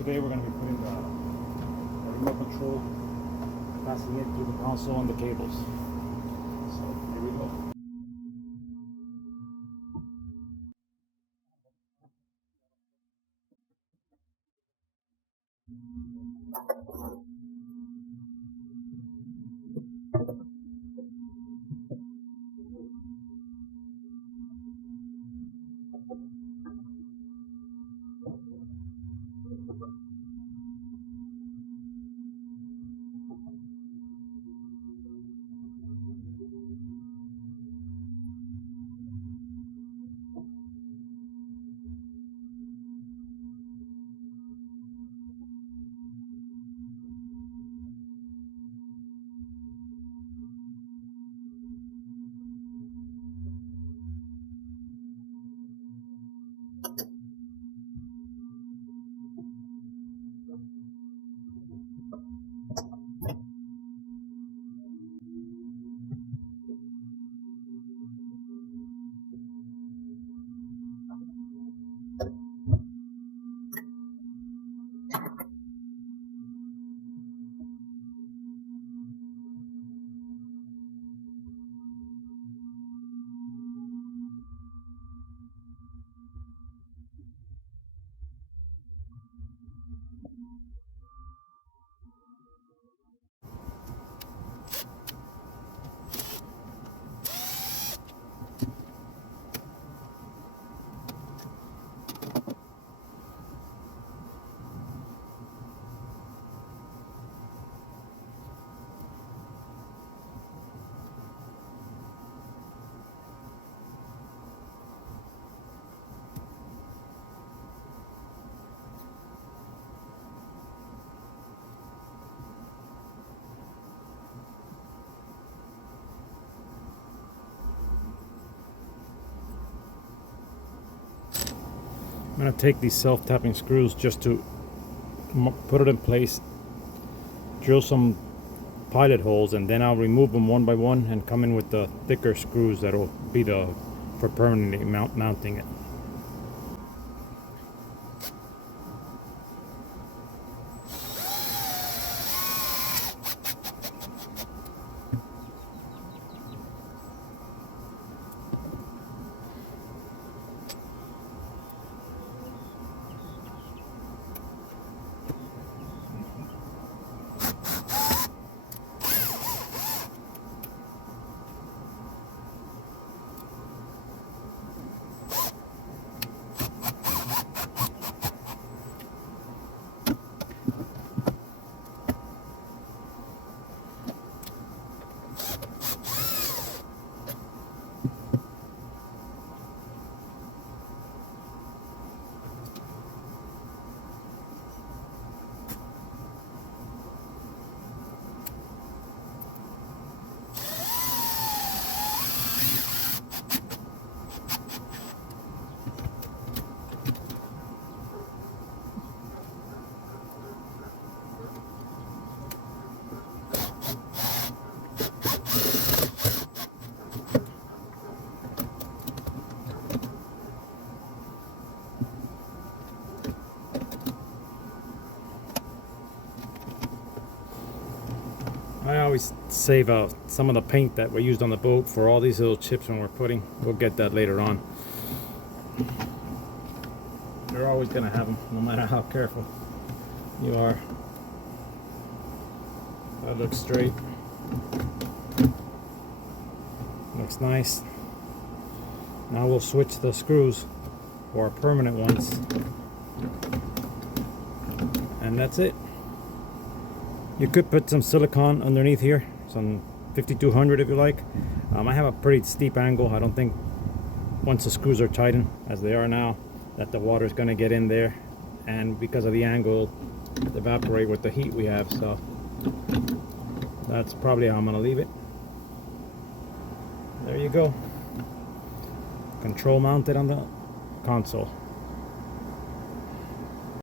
Today we're going to be putting the remote control, passing it through the console and the cables. So here we go. I'm going to take these self-tapping screws just to put it in place, drill some pilot holes, and then I'll remove them one by one and come in with the thicker screws that'll be for permanently mounting it. I always save some of the paint that we used on the boat for all these little chips when we're putting. We'll get that later on. You're always going to have them, no matter how careful you are. That looks straight. Looks nice. Now we'll switch the screws for our permanent ones. And that's it. You could put some silicone underneath here, some 5200 if you like. I have a pretty steep angle. I don't think once the screws are tightened, as they are now, that the water is going to get in there. And because of the angle, it'll evaporate with the heat we have. So that's probably how I'm going to leave it. There you go. Control mounted on the console.